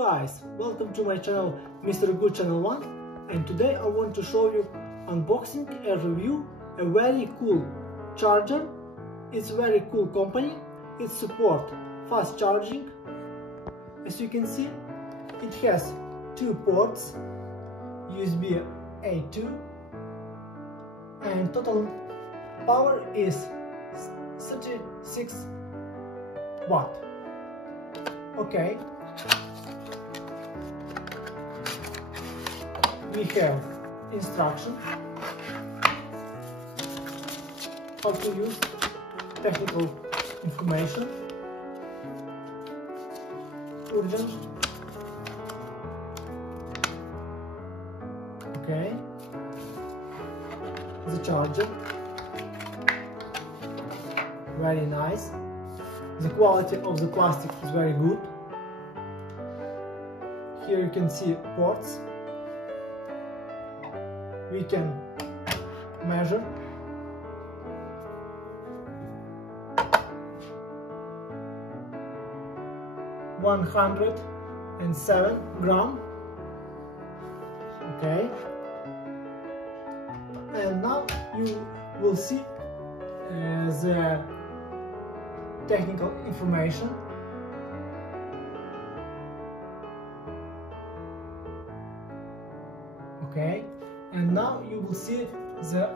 guys, welcome to my channel Mr. Good Channel 1, and today I want to show you unboxing and review a very cool charger. It's a very cool company. It supports fast charging. As you can see, it has two ports, USB A2, and total power is 36 watt. Okay, we have instruction how to use, technical information, urgent, okay, the charger, very nice. The quality of the plastic is very good. Here you can see ports. We can measure. (107 grams). Okay. And now you will see the technical information. Okay, and now you will see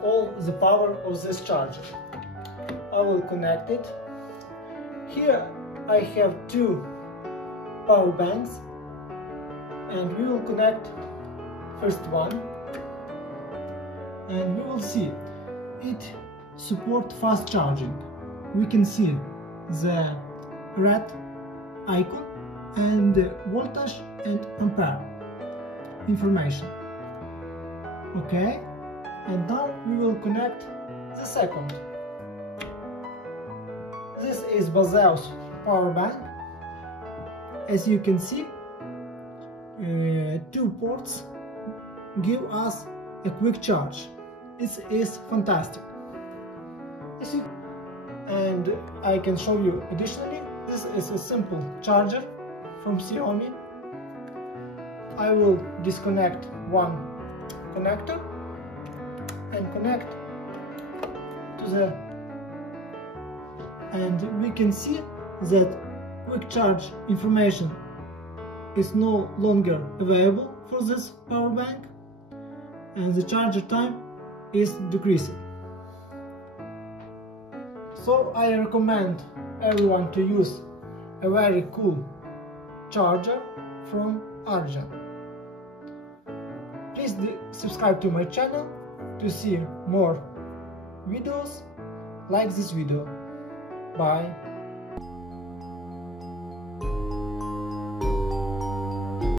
all the power of this charger. I will connect it. Here I have two power banks, and we will connect first one, and we will see it supports fast charging. We can see the red icon and the voltage and ampere information. Okay, and now we will connect the second. This is Baseus PowerBank. As you can see, two ports give us a quick charge. It is fantastic. And I can show you additionally, this is a simple charger from Xiaomi. I will disconnect one connector and connect to the, and we can see that quick charge information is no longer available for this power bank, and the charger time is decreasing. So I recommend everyone to use a very cool charger from Argent. Please subscribe to my channel to see more videos like this video. Bye.